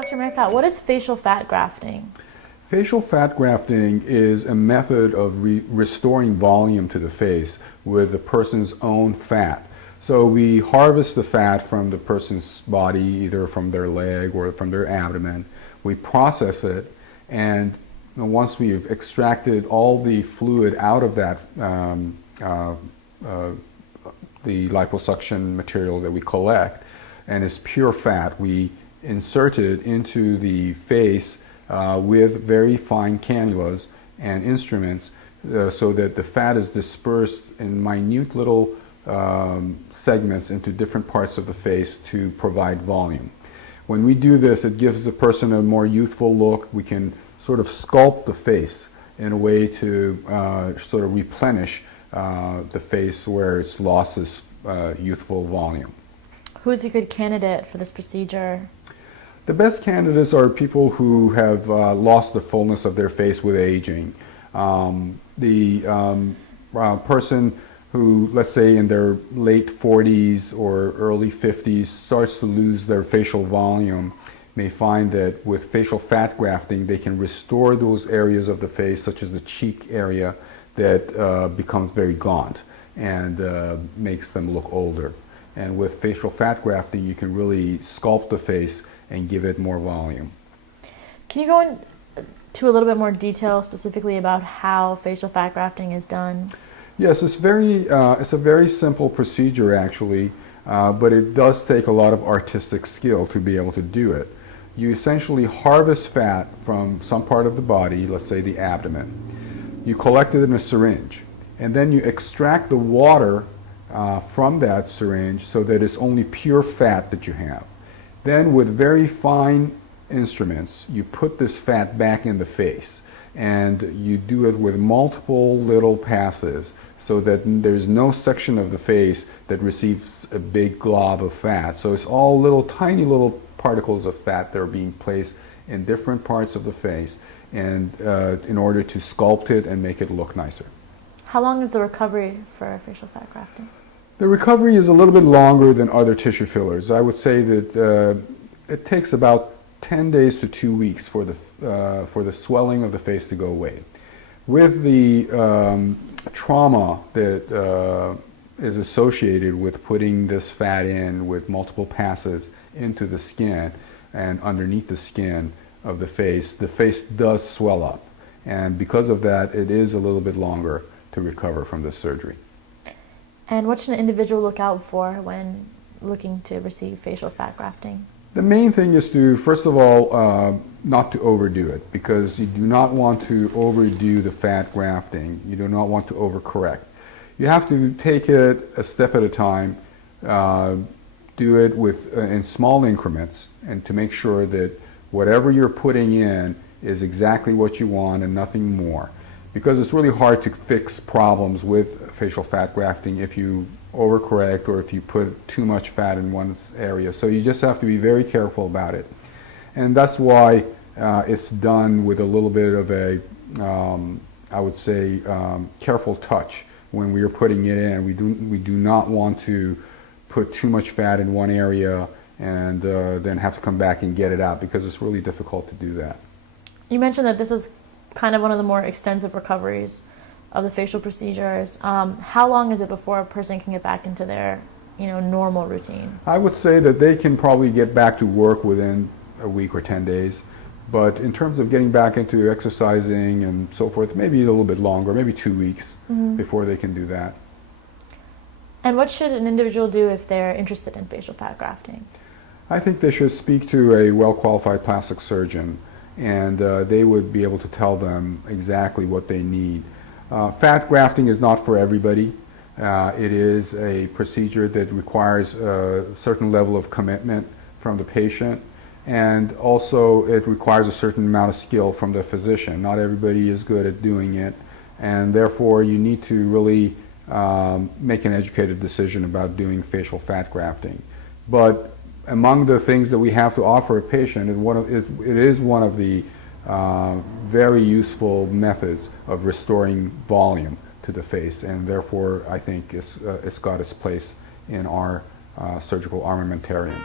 Dr. Mercat, what is facial fat grafting? Facial fat grafting is a method of restoring volume to the face with the person's own fat. So we harvest the fat from the person's body, either from their leg or from their abdomen. We process it, and once we've extracted all the fluid out of that, the liposuction material that we collect, and it's pure fat, we insert it into the face with very fine cannulas and instruments so that the fat is dispersed in minute little segments into different parts of the face to provide volume. When we do this, it gives the person a more youthful look. We can sort of sculpt the face in a way to sort of replenish the face where it's lost its youthful volume. Who's a good candidate for this procedure? The best candidates are people who have lost the fullness of their face with aging. The person who, let's say in their late 40s or early 50s, starts to lose their facial volume may find that with facial fat grafting they can restore those areas of the face, such as the cheek area, that becomes very gaunt and makes them look older. And with facial fat grafting you can really sculpt the face and give it more volume. Can you go into a little bit more detail specifically about how facial fat grafting is done? Yes, it's a very simple procedure actually, but it does take a lot of artistic skill to be able to do it. You essentially harvest fat from some part of the body, let's say the abdomen. You collect it in a syringe, and then you extract the water from that syringe so that it's only pure fat that you have. Then with very fine instruments, you put this fat back in the face, and you do it with multiple little passes so that there's no section of the face that receives a big glob of fat. So it's all little tiny little particles of fat that are being placed in different parts of the face, and in order to sculpt it and make it look nicer. How long is the recovery for facial fat grafting? The recovery is a little bit longer than other tissue fillers. I would say that it takes about 10 days to 2 weeks for the swelling of the face to go away. With the trauma that is associated with putting this fat in with multiple passes into the skin and underneath the skin of the face does swell up. And because of that, it is a little bit longer to recover from this surgery. And what should an individual look out for when looking to receive facial fat grafting? The main thing is to, first of all, not to overdo it, because you do not want to overdo the fat grafting. You do not want to overcorrect. You have to take it a step at a time, do it in small increments, and to make sure that whatever you're putting in is exactly what you want and nothing more. Because it's really hard to fix problems with facial fat grafting if you overcorrect or if you put too much fat in one area. So you just have to be very careful about it. And that's why it's done with a little bit of a, I would say, careful touch when we are putting it in. We do not want to put too much fat in one area and then have to come back and get it out, because it's really difficult to do that. You mentioned that this is kind of one of the more extensive recoveries of the facial procedures. How long is it before a person can get back into their normal routine? I would say that they can probably get back to work within a week or 10 days. But in terms of getting back into exercising and so forth, maybe a little bit longer, maybe 2 weeks before they can do that. And what should an individual do if they're interested in facial fat grafting? I think they should speak to a well-qualified plastic surgeon, and they would be able to tell them exactly what they need. Fat grafting is not for everybody. It is a procedure that requires a certain level of commitment from the patient, and also it requires a certain amount of skill from the physician. Not everybody is good at doing it, and therefore you need to really make an educated decision about doing facial fat grafting. But among the things that we have to offer a patient, it is one of the very useful methods of restoring volume to the face, and therefore I think it's got its place in our surgical armamentarium.